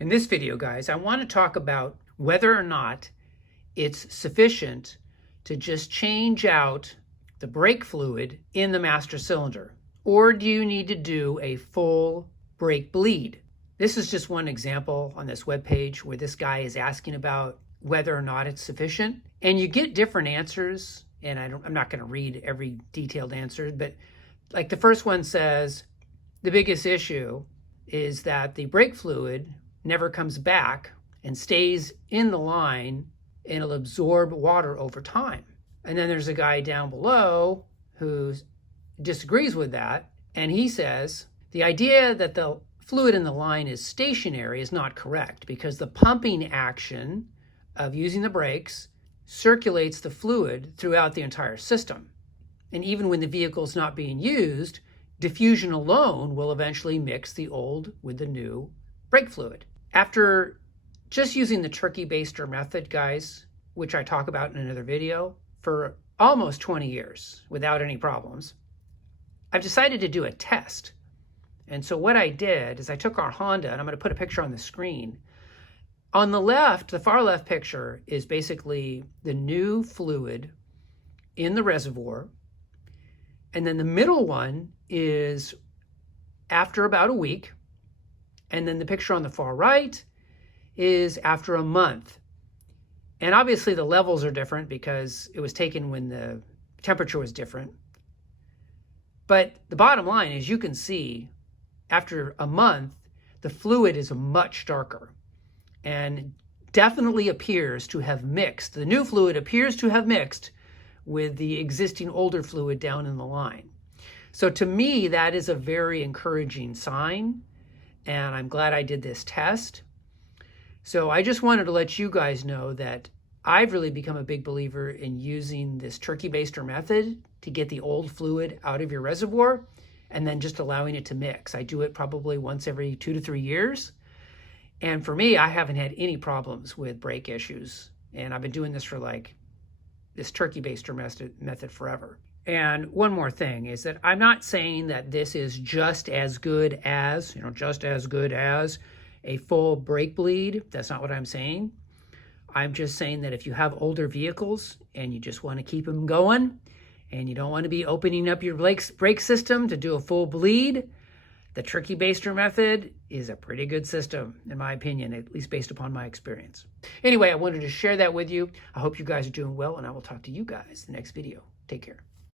In this video, guys, I want to talk about whether or not it's sufficient to just change out the brake fluid in the master cylinder, or do you need to do a full brake bleed? This is just one example on this webpage where this guy is asking about whether or not it's sufficient, and you get different answers, and I'm not going to read every detailed answer, but like the first one says, the biggest issue is that the brake fluid never comes back and stays in the line and it'll absorb water over time. And then there's a guy down below who disagrees with that, and he says the idea that the fluid in the line is stationary is not correct because the pumping action of using the brakes circulates the fluid throughout the entire system. And even when the vehicle's not being used, diffusion alone will eventually mix the old with the new brake fluid. After just using the turkey baster method, guys, which I talk about in another video, for almost 20 years without any problems, I've decided to do a test. And so what I did is I took our Honda, and I'm going to put a picture on the screen. On the left, the far left picture is basically the new fluid in the reservoir. And then the middle one is after about a week. And then the picture on the far right is after a month. And obviously the levels are different because it was taken when the temperature was different. But the bottom line is you can see after a month, the fluid is much darker and definitely appears to have mixed. The new fluid appears to have mixed with the existing older fluid down in the line. So to me, that is a very encouraging sign. And I'm glad I did this test. So I just wanted to let you guys know that I've really become a big believer in using this turkey baster method to get the old fluid out of your reservoir and then just allowing it to mix. I do it probably once every 2 to 3 years. And for me, I haven't had any problems with brake issues. And I've been doing this for like this turkey baster method forever. And one more thing is that I'm not saying that this is just as good as, a full brake bleed. That's not what I'm saying. I'm just saying that if you have older vehicles and you just want to keep them going and you don't want to be opening up your brake system to do a full bleed, the turkey baster method is a pretty good system, in my opinion, at least based upon my experience. Anyway, I wanted to share that with you. I hope you guys are doing well, and I will talk to you guys in the next video. Take care.